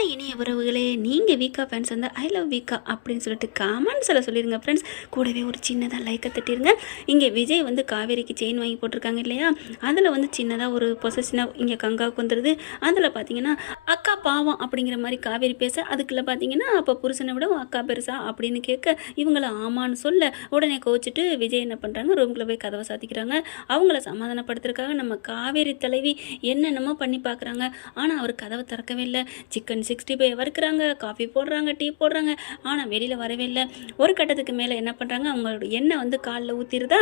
வணக்கமான இனிய உறவுகளே, நீங்கள் வீக்கா ஃபேன்ஸ் வந்து ஐ லவ் வீக்கா அப்படின்னு சொல்லிட்டு கமெண்ட்ஸில் சொல்லிடுங்க ஃப்ரெண்ட்ஸ். கூடவே ஒரு சின்னதாக லைக்கை தட்டிடுங்க. இங்கே விஜய் வந்து காவேரிக்கு செயின் வாங்கி போட்டிருக்காங்க இல்லையா, அதில் வந்து சின்னதாக ஒரு பொசசினாக இங்கே கங்காவுக்கு வந்துடுது. அதில் பார்த்தீங்கன்னா அக்கா பாவம் அப்படிங்கிற மாதிரி காவேரி பேச, அதுக்குள்ளே பார்த்தீங்கன்னா அப்போ புருஷனை விட அக்கா பெருசா அப்படின்னு கேட்க, இவங்கள ஆமான்னு சொல்ல உடனே கோச்சிட்டு விஜய் என்ன பண்ணுறாங்க, ரூம்குள்ளே போய் கதவை சாத்திக்கிறாங்க. அவங்கள சமாதானப்படுத்துறதுக்காக நம்ம காவேரி தலைவி என்னென்னமோ பண்ணி பார்க்குறாங்க. ஆனால் அவர் கதவை திறக்கவே இல்லை. சிக்கன் 65 வறுக்கிறாங்க, காஃபி போடுறாங்க, டீ போடுறாங்க, ஆனால் வெளியில் வரவே இல்லை. ஒரு கட்டத்துக்கு மேலே என்ன பண்ணுறாங்க, அவங்களோட எண்ணெய் வந்து காலில் ஊற்றிருதா.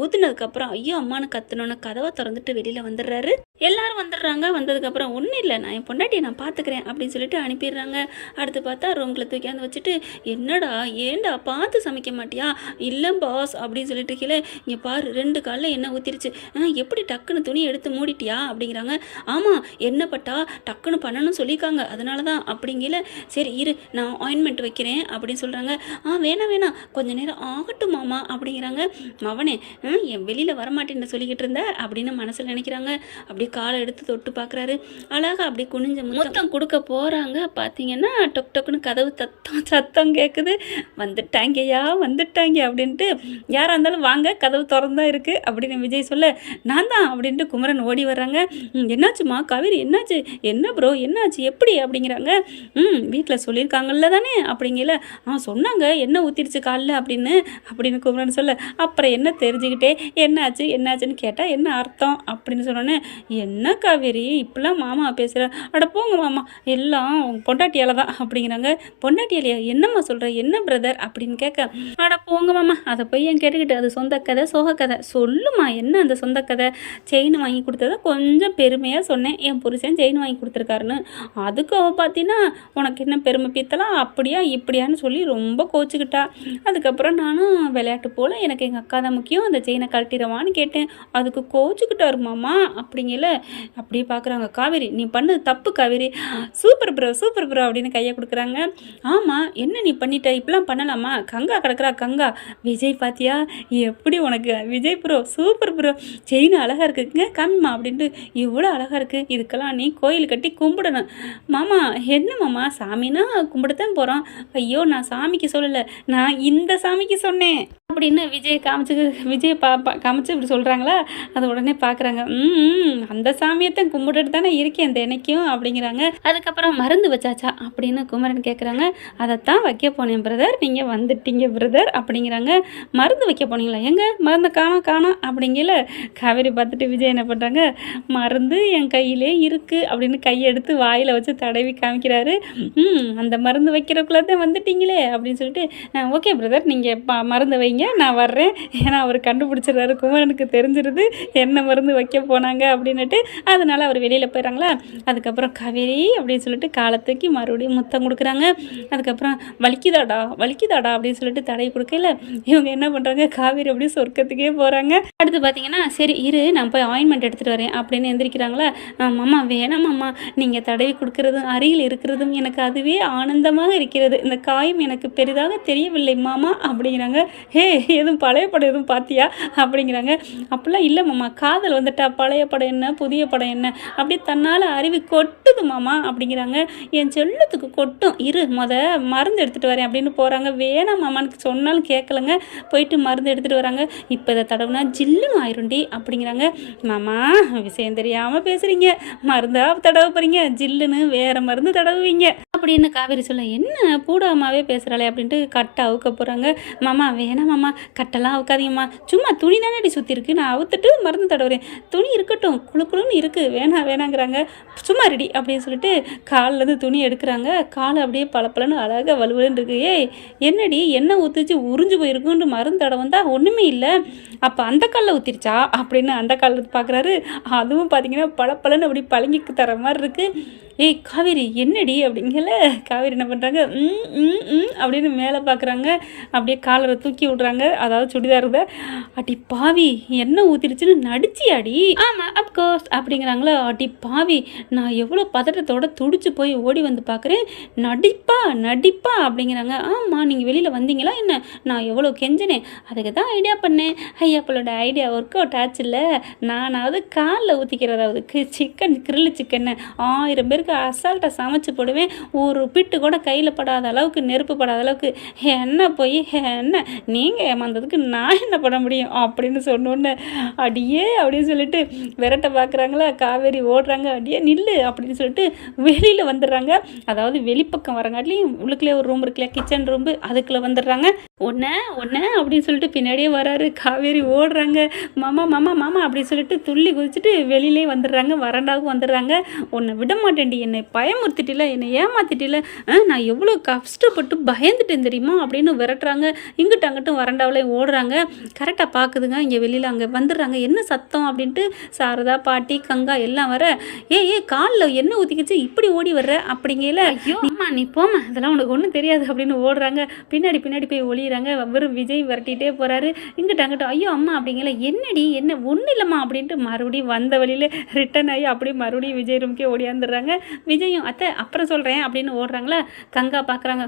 ஊற்றுனதுக்கப்புறம் ஐயோ அம்மானு கத்துனோன்னு கதவை திறந்துட்டு வெளியில் வந்துடுறாரு. எல்லாரும் வந்துடுறாங்க. வந்ததுக்கப்புறம் ஒன்றும் இல்லை, நான் என் பொண்டாட்டியை நான் பார்த்துக்கிறேன் அப்படின்னு சொல்லிட்டு அனுப்பிடுறாங்க. அடுத்து பார்த்தா ரூம்குள்ளே தூக்கியாந்து வச்சுட்டு, என்னடா ஏண்டா பார்த்து சமைக்க மாட்டியா? இல்லை பாஸ் அப்படின்னு சொல்லிட்டு இருக்கீங்களே, இங்கே பாரு 2 காலில் எண்ணெய் ஊற்றிருச்சு, எப்படி டக்குன்னு துணி எடுத்து மூடிட்டியா அப்படிங்கிறாங்க. ஆமாம், எண்ணெய் பட்டா டக்குன்னு பண்ணணும்னு சொல்லியிருக்காங்க, அதனால தான் அப்படிங்கல. சரி இரு, நான் ஆயின்மெண்ட் வைக்கிறேன் அப்படின்னு சொல்கிறாங்க. வேணாம் கொஞ்சம் நேரம் ஆகட்டும் மாமா அப்படிங்கிறாங்க. மவனே என் வெளியில் வரமாட்டேன்னு சொல்லிக்கிட்டு இருந்த அப்படின்னு மனசில் நினைக்கிறாங்க. அப்படியே காலை எடுத்து தொட்டு பார்க்குறாரு. அழகாக அப்படியே குனிஞ்ச முத்தம் கொடுக்க போகிறாங்க. பார்த்தீங்கன்னா டொக் டொக்குன்னு கதவு சத்தம் கேட்குது. வந்துட்டாங்கய்யா வந்துட்டாங்க அப்படின்ட்டு, யாராக இருந்தாலும் வாங்க, கதவு திறந்தான் இருக்குது அப்படின்னு விஜய் சொல்ல, நான் தான் அப்படின்ட்டு குமரன் ஓடி வர்றாங்க. என்னாச்சுமா காவேரி, என்னாச்சு, என்ன ப்ரோ என்னாச்சு, எப்படி அப்படிங்கிறாங்க. வீட்டில் சொல்லியிருக்காங்கல்ல தானே அப்படிங்கல. சொன்னாங்க எண்ணெய் ஊற்றிடுச்சு காலில் அப்படின்னு குமரன் சொல்ல, அப்புறம் என்ன தெரிஞ்சுக்கிட்டே என்னாச்சுன்னு கேட்டால் என்ன அர்த்தம் அப்படின்னு சொன்னோன்னே, என்ன காவேரி இப்படிலாம் மாமா பேசுகிற, அட போங்க மாமா எல்லாம் பொண்டாட்டியால தான் அப்படிங்கிறாங்க. பொண்டாட்டியாலையா, என்னம்மா சொல்கிற, என்ன பிரதர் அப்படின்னு கேட்க, அட போங்க மாமா அதை போய் என் கேட்டுக்கிட்டு, அது சொந்த கதை சோக கதை, சொல்லுமா என்ன அந்த சொந்த கதை. செயின் வாங்கி கொடுத்ததை கொஞ்சம் பெருமையாக சொன்னேன், என் புருஷன் செயின் வாங்கி கொடுத்துருக்காருன்னு. அதுக்கு அவள் பார்த்தீங்கன்னா உனக்கு என்ன பெருமை பீத்தலாம் அப்படியா இப்படியான்னு சொல்லி ரொம்ப கோச்சிக்கிட்டா. அதுக்கப்புறம் நானும் விளையாட்டு போல் எனக்கு எங்கள் அக்கா தான் முக்கியம், அந்த செயினை கழட்டிடவான்னு கேட்டேன், அதுக்கு கோச்சிக்கிட்டாரு மாமா அப்படிங்கல. அப்படியே பார்க்குறாங்க. காவேரி நீ பண்ணது தப்பு காவேரி, சூப்பர் ப்ரோ அப்படின்னு கையை கொடுக்குறாங்க. ஆமாம் என்ன நீ பண்ணிட்ட, இப்படிலாம் பண்ணலாமா, கங்கா கிடக்குறா கங்கா. விஜய் பார்த்தியா எப்படி உனக்கு, Vijay bro super bro, chain அழகாக இருக்குங்க காமிமா அப்படின்ட்டு, இவ்வளோ அழகாக இருக்குது, இதுக்கெல்லாம் நீ கோயில் கட்டி கும்பிடணும். மாமா என்ன மாமா, சாமின்னா கும்பிடத்தான் போகிறோம். ஐயோ நான் சாமிக்கு சொல்லலை, நான் இந்த சாமிக்கு சொன்னேன் அப்படின்னு விஜய் காமிச்சு இப்படி சொல்கிறாங்களா. அது உடனே பார்க்குறாங்க. அந்த சாமியத்தான் கும்பிட்டுட்டு தானே இருக்கேன் தினைக்கும் அப்படிங்கிறாங்க. அதுக்கப்புறம் மருந்து வச்சாச்சா அப்படின்னு குமரன் கேட்குறாங்க. அதைத்தான் வைக்க போனேன் பிரதர், நீங்கள் வந்துட்டீங்க பிரதர் அப்படிங்கிறாங்க. மருந்து வைக்க போனீங்களா, எங்க மருந்தை காணோம் அப்படிங்கல. காவேரி பார்த்துட்டு விஜய் என்ன பண்ணுறாங்க, மருந்து என் கையிலே இருக்குது அப்படின்னு கையை எடுத்து வாயில் வச்சு தடவி காமிக்கிறாரு. அந்த மருந்து வைக்கிறக்குள்ளே தான் வந்துட்டீங்களே அப்படின்னு சொல்லிட்டு, ஓகே பிரதர் நீங்கள் மருந்து வைங்க நான் வர்றேன், ஏன்னா அவர் கண்டுபிடிச்சிடுறாரு, குமரனுக்கு தெரிஞ்சிருது என்ன மருந்து வைக்க போனாங்க அப்படின்னுட்டு. அதனால் அவர் வெளியில் போயிடறாங்களா. அதுக்கப்புறம் காவேரி அப்படின்னு சொல்லிட்டு காலை தூக்கி மறுபடியும் முத்தம் கொடுக்குறாங்க. அதுக்கப்புறம் வலிக்குதாடா அப்படின்னு சொல்லிட்டு தடை கொடுக்கல. இவங்க என்ன பண்ணுறாங்க, காவேரி அப்படியே சொர்க்கத்துக்கே போகிறாங்க. அடுத்து பார்த்தீங்கன்னா சரி இரு நான் போய் ஆயின்மெண்ட் எடுத்துகிட்டு வரேன் அப்படின்னு எந்திரிக்கிறாங்களா. மாமா வேணாம் மாமா, நீங்கள் தடவி கொடுக்குறதும் அருகில் இருக்கிறதும் எனக்கு அதுவே ஆனந்தமாக இருக்கிறது, இந்த காயம் எனக்கு பெரிதாக தெரியவில்லை மாமா அப்படிங்கிறாங்க. எதுவும் பழைய படம் எதுவும் பார்த்தியா அப்படிங்கிறாங்க. அப்படிலாம் இல்லை மாமா, காதல் வந்துட்டா பழைய படம் என்ன புதிய படம் என்ன, அப்படியே தன்னால் அருவி கொட்டுது மாமா அப்படிங்கிறாங்க. என் செல்லத்துக்கு கொட்டும், இரு மருந்து எடுத்துகிட்டு வரேன் அப்படின்னு போகிறாங்க. வேணாம் மாமான்னு சொன்னாலும் கேட்கலங்க. போயிட்டு மருந்து எடுத்துகிட்டு வராங்க. இப்போ இதை தடவுனா ஜில்லுன்னு ஆயிருண்டி அப்படிங்கிறாங்க. மாமா விஷயம் தெரியாமல் பேசுகிறீங்க, மருந்தாக தடவ போகிறீங்க, ஜில்லுன்னு வேறு மருந்து தடவுவீங்க அப்படின்னு காவேரி சொல்ல, என்ன பூடாமாவே பேசுகிறாளே அப்படின்ட்டு கட்டை அவுக்க போகிறாங்க. மாமா வேணாம் மாமா, கட்டெல்லாம் அவுக்காதீங்கம்மா, சும்மா துணி தானே சுற்றி இருக்கு, நான் அவுத்துட்டு மருந்து தடவுறேன், துணி இருக்கட்டும் குழுன்னு இருக்குது, வேணாங்கிறாங்க. சும்மா ரெடி அப்படின்னு சொல்லிட்டு காலிலேருந்து துணி எடுக்கிறாங்க. காலை அப்படியே பளபளன்னு அழகாக வலுவலுன்னு இருக்கு. என்னடி எண்ணெய் ஊற்றிச்சு உறிஞ்சு போயிருக்குன்னு மருந்து தடவை தான் ஒன்றுமே இல்லை, அப்போ அந்த காலில் ஊற்றிருச்சா அப்படின்னு அந்த காலில் பார்க்குறாரு. அதுவும் பார்த்தீங்கன்னா பளபளன்னு அப்படி பழங்கிக்கு தர மாதிரி இருக்குது. காவேரி என்னடி அப்படிங்கல. காவேரி என்ன பண்ணுறாங்க, அப்படின்னு மேலே பார்க்குறாங்க. அப்படியே காலரை தூக்கி விட்றாங்க, அதாவது சுடிதார் இருந்த. அடி பாவி என்ன ஊற்றிடுச்சுன்னு நடிச்சியாடி. ஆமாம் அப்கோர்ஸ் அப்படிங்கிறாங்களா. அடி பாவி நான் எவ்வளோ பதட்டத்தோட துடிச்சு போய் ஓடி வந்து பார்க்குறேன், நடிப்பா அப்படிங்கிறாங்க. ஆமாம் நீங்கள் வெளியில் வந்தீங்களா என்ன, நான் எவ்வளோ கெஞ்சினேன், அதுக்கு தான் ஐடியா பண்ணேன். ஐயாப்பளோட ஐடியா ஒர்க் அவுட் ஆச்சு இல்லை, நானாவது காலில் ஊற்றிக்கிறதாவது சிக்கன் கிரில்லு சிக்கன்னு 1000 பேருக்கு அசால்ட்டாக சமைச்சு போடுவேன், ஒரு பிட்டு கூட கையில் படாத அளவுக்கு நெருப்பு படாத அளவுக்கு என்ன போய் என்ன நீங்கள் ஏமாந்ததுக்கு நான் என்ன பண்ண முடியும் அப்படின்னு சொன்னோன்னே அடியே அப்படின்னு சொல்லிட்டு விரட்ட பார்க்குறாங்களா காவேரி ஓடுறாங்க அடியே நில்லு அப்படின்னு சொல்லிட்டு வெளியில் வந்துடுறாங்க. அதாவது வெளிப்பக்கம் வரங்காட்டிலையும் உள்ளுக்குள்ளே ஒரு ரூம் இருக்குல்ல கிச்சன் ரூம் அதுக்குள்ளே வந்துடுறாங்க. ஒன்று அப்படின்னு சொல்லிட்டு பின்னாடியே வராரு. காவேரி ஓடுறாங்க மாமா மாமா மாமா அப்படின்னு சொல்லிட்டு துள்ளி குதிச்சுட்டு வெளியிலே வந்துடுறாங்க. வறண்டாவும் வந்துடுறாங்க. உன்னை விட மாட்டேன்டி, என்னை பயமுறுத்திட்டில, என்னை ஏமாத்திட்டில, நான் எவ்வளோ கஷ்டப்பட்டு பயந்துட்டேன் தெரியுமா அப்படின்னு விரட்டுறாங்க. இங்கிட்ட அங்கிட்டும் வறண்டாவிலையும் ஓடுறாங்க. கரெக்டாக பார்க்குதுங்க இங்கே வெளியில் அங்கே வந்துடுறாங்க. என்ன சத்தம் அப்படின்ட்டு சாரதா பாட்டி கங்கா எல்லாம் வர ஏ காலில் என்ன ஊற்றிக்கிச்சு இப்படி ஓடி வர்ற அப்படிங்கல. ஐயோ அம்மா நீ போமா அதெல்லாம் உனக்கு ஒன்றும் தெரியாது அப்படின்னு ஓடுறாங்க. பின்னாடி போய் ஒளியிறாங்க. வெறும் விஜய் விரட்டிகிட்டே போகிறாரு. இங்கிட்ட அங்கிட்ட ஐயோ அம்மா அப்படிங்கல. என்னடி என்ன ஒன்றும் இல்லைம்மா அப்படின்ட்டு மறுபடியும் வந்த வழியில் ரிட்டன் ஆகி அப்படியே மறுபடியும் விஜய் ரூம்க்கே ஓடியாந்துடுறாங்க. விஜயும் அத்தை அப்புறம் சொல்கிறேன் அப்படின்னு ஓடுறாங்களா. கங்கா பார்க்குறாங்க.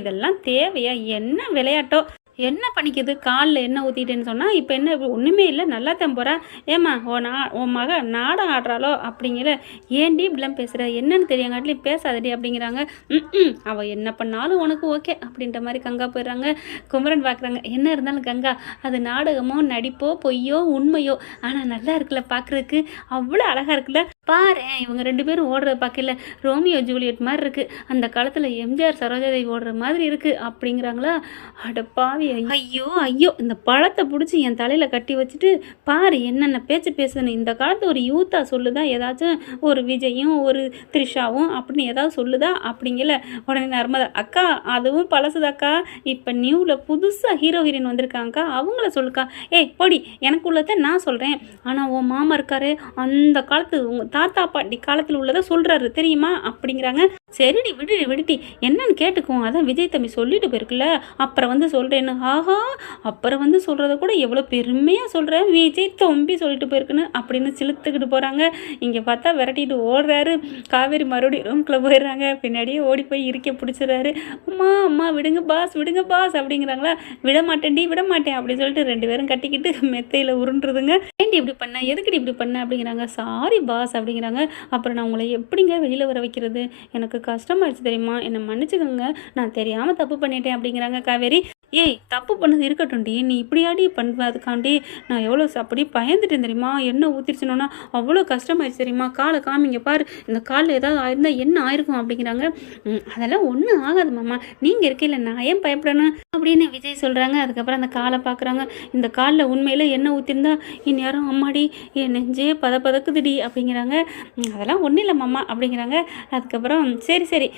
இதெல்லாம் தேவையா, என்ன விளையாட்டோ, என்ன பண்ணிக்கிது, காலில் என்ன ஊற்றிட்டேன்னு சொன்னால் இப்போ என்ன ஒன்றுமே இல்லை நல்லா தான் போகிறா. ஏம்மா உன் மக நாடகம் ஆடுறாளோ அப்படிங்கிற. ஏன்டி இப்படிலாம் பேசுகிற, என்னன்னு தெரியாங்காட்டிலையும் பேசாதடி அப்படிங்கிறாங்க. அவள் என்ன பண்ணாலும் உனக்கு ஓகே அப்படின்ற மாதிரி கங்கா போயிடுறாங்க. குமரன் பார்க்குறாங்க. என்ன இருந்தாலும் கங்கா அது நாடகமோ நடிப்போ பொய்யோ உண்மையோ ஆனால் நல்லா இருக்குல்ல பார்க்குறதுக்கு, அவ்வளோ அழகாக இருக்குல்ல பாரு. இவங்க 2 பேரும் ஓடுறத பார்க்கல ரோமியோ ஜூலியட் மாதிரி இருக்குது, அந்த காலத்தில் எம்ஜிஆர் சரோஜாதேவி ஓடுற மாதிரி இருக்குது அப்படிங்கிறாங்களா. அடப்பாவி ஐயோ இந்த பழத்தை பிடிச்சி என் தலையில் கட்டி வச்சுட்டு பாரு என்னென்ன பேச்சு பேசுதுன்னு. இந்த காலத்து ஒரு யூத்தாக சொல்லுதா ஏதாச்சும், ஒரு விஜயும் ஒரு த்ரிஷாவும் அப்படின்னு ஏதாவது சொல்லுதா அப்படிங்கல. உடனே நர்மதா அக்கா அதுவும் பழசுதாக்கா, இப்போ நியூவில் புதுசாக ஹீரோ ஹீரோயின் வந்திருக்காங்கக்கா அவங்கள சொல்லுக்கா. ஏய் பொடி எனக்கு உள்ளதை நான் சொல்கிறேன். ஆனால் உன் மாமா இருக்காரு அந்த காலத்து உங்கள் தாத்தா பாட்டி காலத்தில் உள்ளதை சொல்கிறாரு தெரியுமா அப்படிங்கிறாங்க. சரிடி விடுடி என்னன்னு கேட்டுக்குவோம், அதான் விஜய் தம்பி சொல்லிட்டு போயிருக்குல்ல அப்புறம் வந்து சொல்கிறேன்னு. ஆஹா அப்புறம் வந்து சொல்கிறத கூட எவ்வளோ பெருமையாக சொல்கிறேன், விஜய் தம்பி சொல்லிட்டு போயிருக்குன்னு அப்படின்னு சிலுத்துக்கிட்டு போகிறாங்க. இங்கே பார்த்தா விரட்டிட்டு ஓடுறாரு. காவேரி மறுபடியும் ரூம்குள்ளே போயிடுறாங்க. பின்னாடியே ஓடி போய் இருக்க பிடிச்சிடுறாரு. அம்மா விடுங்க பாஸ் அப்படிங்கிறாங்களா. விட மாட்டேன் அப்படின்னு சொல்லிட்டு 2 பேரும் கட்டிக்கிட்டு மெத்தையில் உருண்டுறதுங்க. ஏன்டி இப்படி பண்ண, எதுக்குடி இப்படி பண்ண அப்படிங்கிறாங்க. சாரி பாஸ் அப்படிங்கிறாங்க. அப்புறம் நான் உங்களை எப்படிங்க வெளியில் வர வைக்கிறது, எனக்கு கஷ்டமாயிடுச்சு தெரியுமா, என்னை மன்னிச்சுக்கோங்க, நான் தெரியாமல் தப்பு பண்ணிட்டேன் அப்படிங்கிறாங்க காவேரி. ஏய் தப்பு பண்ணது இருக்கட்டும்டி, நீ இப்படியாடி அதுக்காண்டி நான் எவ்வளோ அப்படி பயந்துட்டேன் தெரியுமா, என்ன ஊற்றிடுச்சுனோன்னா அவ்வளோ கஷ்டமாயிடுச்சு தெரியுமா, காலை காமிங்க பாரு, இந்த காலில் ஏதாவது ஆயிருந்தால் என்ன ஆயிருக்கும் அப்படிங்கிறாங்க. அதெல்லாம் ஒன்றும் ஆகாது மாமா, நீங்கள் இருக்கையில் நான் ஏன் பயப்படணும் அப்படின்னு விஜய் சொல்கிறாங்க. அதுக்கப்புறம் அந்த காலை பார்க்குறாங்க. இந்த காலில் உண்மையில் என்ன ஊற்றிருந்தா இந்நேரம் அம்மாடி என் நெஞ்சே பதக்குதுடி அப்படிங்கிறாங்க. அதெல்லாம் ஒன்றும் இல்லை மாமா அப்படிங்கிறாங்க. அதுக்கப்புறம் சரி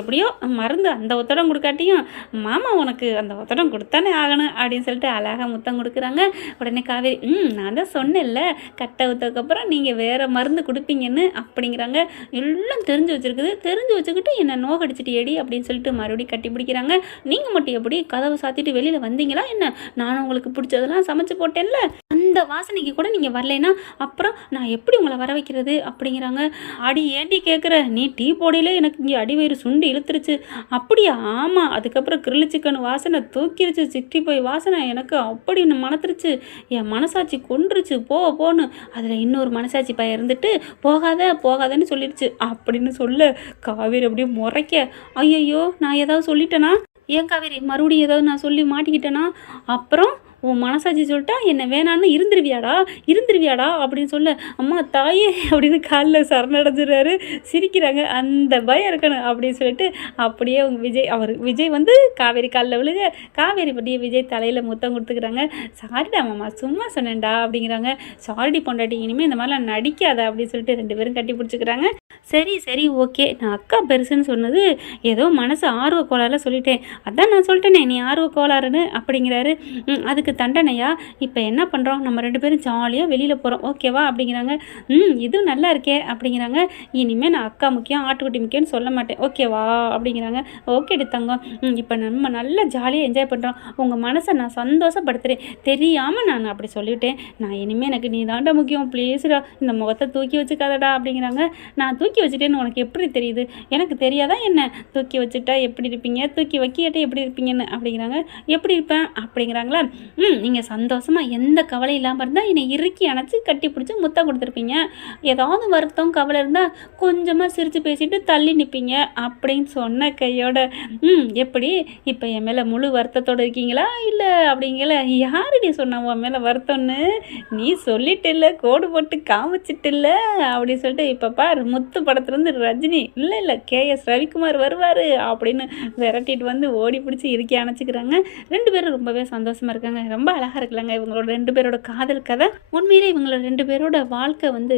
எப்படியோ மருந்து அந்த ஒத்தடம் கொடுக்காட்டியும் மாமா உனக்கு அந்த ஒத்தடம் கொடுத்தானே ஆகணும் அப்படின்னு சொல்லிட்டு அழகாக முத்தம் கொடுக்குறாங்க. உடனே காவேரி நான் தான் சொன்னேன்ல கட்டை ஊற்றதுக்கப்புறம் நீங்கள் வேறு மருந்து கொடுப்பீங்கன்னு அப்படிங்கிறாங்க. எல்லாம் தெரிஞ்சு வச்சுக்கிட்டு என்னை நோகடிச்சிட்டு எடி அப்படின்னு சொல்லிட்டு மறுபடியும் கட்டி பிடிக்கிறாங்க. நீங்கள் மட்டும் எப்படி கதவை சாத்திட்டு வெளியில் வந்தீங்களா என்ன, நானும் உங்களுக்கு பிடிச்சதெல்லாம் சமைச்சு போட்டேன்ல, அந்த வாசனைக்கு கூட நீங்கள் வரலைன்னா அப்புறம் நான் எப்படி உங்களை வர வைக்கிறது அப்படிங்கிறாங்க. அடி ஏண்டி கேட்குற, நீ டீ போடையில எனக்கு இங்கே அடி வயிறு சுண்டி இழுத்துருச்சு அப்படியா. ஆமாம் அதுக்கப்புறம் கிரில் சிக்கன் வாசனை தூக்கிருச்சு, 65 வாசனை எனக்கு அப்படின்னு மணத்துருச்சு, என் மனசாட்சி கொன்றுச்சு போன்னு. அதில் இன்னொரு மனசாட்சி பையன் இருந்துட்டு போகாதன்னு சொல்லிடுச்சு அப்படின்னு சொல்ல காவேரி அப்படியே முறைக்க. ஐயையோ நான் ஏதாவது சொல்லிட்டேனா, ஏன் காவேரி மறுபடியும் ஏதாவது நான் சொல்லி மாட்டிக்கிட்டேனா, அப்புறம் உன் மனசாட்சி சொல்லிட்டா என்ன வேணான்னு இருந்துருவியாடா அப்படின்னு சொல்ல, அம்மா தாயே அப்படின்னு காலில் சரணடைஞ்சிடறாரு. சிரிக்கிறாங்க. அந்த பயம் இருக்கணும் அப்படின்னு சொல்லிட்டு அப்படியே அவங்க விஜய் வந்து காவேரி காலில் விழுக, காவேரி பட்டிய விஜய் தலையில் முத்தம் கொடுத்துக்கிறாங்க. சாரிடா மாமா சும்மா சொன்னேன்டா அப்படிங்கிறாங்க. சாரிடி பொண்டாட்டி இனிமேல் இந்த மாதிரிலாம் நடிக்காத அப்படின்னு சொல்லிட்டு 2 பேரும் கட்டி பிடிச்சிக்கிறாங்க. சரி ஓகே, நான் அக்கா பெருசுன்னு சொன்னது ஏதோ மனசு ஆர்வ கோளாறுல சொல்லிட்டேன், அதான் நான் சொல்லிட்டேனே நீ ஆர்வ கோளாறுன்னு அப்படிங்கிறாரு. அதுக்கு தண்டனையா இப்போ என்ன பண்ணுறோம், நம்ம 2 பேரும் ஜாலியாக வெளியில் போகிறோம் ஓகேவா அப்படிங்கிறாங்க. இதுவும் நல்லா இருக்கே அப்படிங்கிறாங்க. இனிமேல் நான் அக்கா முக்கியம் ஆட்டுக்குட்டி முக்கியம்னு சொல்ல மாட்டேன் ஓகேவா அப்படிங்கிறாங்க. ஓகேடி தங்கம், இப்போ நம்ம நல்லா ஜாலியாக என்ஜாய் பண்ணுறோம், உங்கள் மனசை நான் சந்தோஷப்படுத்துகிறேன், தெரியாமல் நான் அப்படி சொல்லிவிட்டேன், நான் இனிமேல் எனக்கு நீ தாண்டா முக்கியம் ப்ளீஸ்டா, இந்த முகத்தை தூக்கி வச்சுக்காதடா அப்படிங்கிறாங்க. நான் தூக்கி வச்சுட்டேன்னு உனக்கு எப்படி தெரியுது, எனக்கு தெரியாதா என்ன, தூக்கி வச்சுட்டா எப்படி இருப்பீங்க, தூக்கி வைக்கிட்டே எப்படி இருப்பீங்கன்னு அப்படிங்கிறாங்க. எப்படி இருப்பேன் அப்படிங்கிறாங்களா. நீங்கள் சந்தோஷமாக எந்த கவலை இல்லாமல் இருந்தால் என்னை இறுக்கி அணைச்சி கட்டி பிடிச்சி முத்தம் கொடுத்துருப்பீங்க. ஏதாவது வருத்தம் கவலை இருந்தால் கொஞ்சமாக சிரித்து பேசிட்டு தள்ளி நிற்பீங்க அப்படின்னு சொன்ன கையோட எப்படி இப்போ என் மேலே முழு வருத்தத்தோடு இருக்கீங்களா இல்லை அப்படிங்கல? யாருடி சொன்னா உன் மேலே வருத்தம்னு? நீ சொல்லிட்டில்ல, கோடு போட்டு காமிச்சிட்டில்ல அப்படின்னு சொல்லிட்டு இப்போ பார் முத்து படத்துலேருந்து ரஜினி இல்லை கேஎஸ் ரவிக்குமார் வருவார் அப்படின்னு விரட்டிட்டு வந்து ஓடி பிடிச்சி இறுக்கி அணைச்சிக்கிறாங்க. 2 பேரும் ரொம்பவே சந்தோஷமாக இருக்காங்க. ரொம்ப அழகாக இருக்கலாங்க இவங்களோட 2 பேரோட காதல் கதை. உண்மையிலே இவங்களோட 2 பேரோட வாழ்க்கை வந்து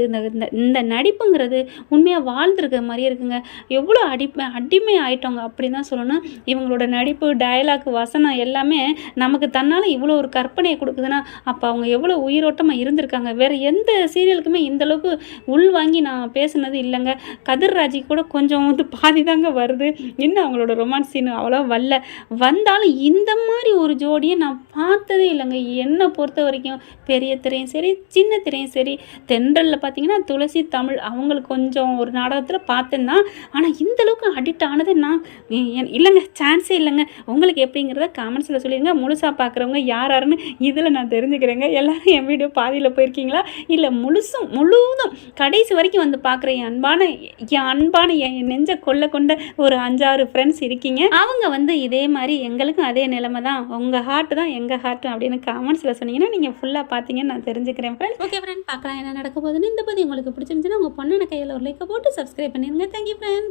இந்த நடிப்புங்கிறது உண்மையாக வாழ்ந்துருக்க மாதிரியே இருக்குங்க. எவ்வளோ அடிமை ஆயிட்டோங்க அப்படின்னு தான் சொல்லணும். இவங்களோட நடிப்பு, டயலாக், வசனம் எல்லாமே நமக்கு தன்னால் இவ்வளோ ஒரு கற்பனையை கொடுக்குதுன்னா அப்போ அவங்க எவ்வளோ உயிரோட்டமாக இருந்திருக்காங்க. வேறு எந்த சீரியலுக்குமே இந்தளவுக்கு உள் வாங்கி நான் பேசுனது இல்லைங்க. கதிர்ராஜிக்கு கூட கொஞ்சம் வந்து பாதி தாங்க வருது. இன்னும் அவங்களோட ரொமான்ஸ் சீன் அவ்வளோ வந்தாலும் இந்த மாதிரி ஒரு ஜோடியை நான் பார்த்ததே இல்லைங்க. என்னை பொறுத்த வரைக்கும் பெரிய திரையும் சரி, சின்ன திரையும் சரி. தென்றலில் பார்த்தீங்கன்னா துளசி தமிழ் அவங்களுக்கு கொஞ்சம் ஒரு நாடகத்தில் பார்த்தேன் தான். ஆனால் இந்தளவுக்கு அடிக்ட் ஆனது நான் இல்லைங்க, சான்ஸே இல்லைங்க. உங்களுக்கு எப்படிங்கிறத காமெண்ட்ஸில் சொல்லிடுங்க. முழுசாக பார்க்குறவங்க யாருன்னு இதில் நான் தெரிஞ்சுக்கிறேங்க. எல்லோரும் என் வீடியோ பாதியில் போயிருக்கீங்களா இல்லை முழுவதும் கடைசி வரைக்கும் வந்து பார்க்குற என் அன்பான என் நெஞ்ச கொண்ட ஒரு 5-6 ஃப்ரெண்ட்ஸ் இருக்கீங்க. அவங்க வந்து இதே மாதிரி எங்களுக்கும் அதே நிலைமை தான், உங்கள் ஹார்ட் தான் எங்கள் ஹார்ட் அப்படின்னு காமெண்ட்ஸில் சொன்னீங்கன்னா நீங்கள் ஃபுல்லாக பார்த்தீங்கன்னு நான் தெரிஞ்சுக்கிறேன் ஃப்ரெண்ட்ஸ். ஓகே ஃப்ரெண்ட், பார்க்கலாம் என்ன நடக்க போகுதுன்னு. இந்த பற்றி உங்களுக்கு பிடிச்சிருந்துச்சுன்னா உங்கள் பொண்ணு கையில் ஒரு லைக்கை போட்டு சப்ஸ்கிரைப் பண்ணிடுங்க. Thank you friend.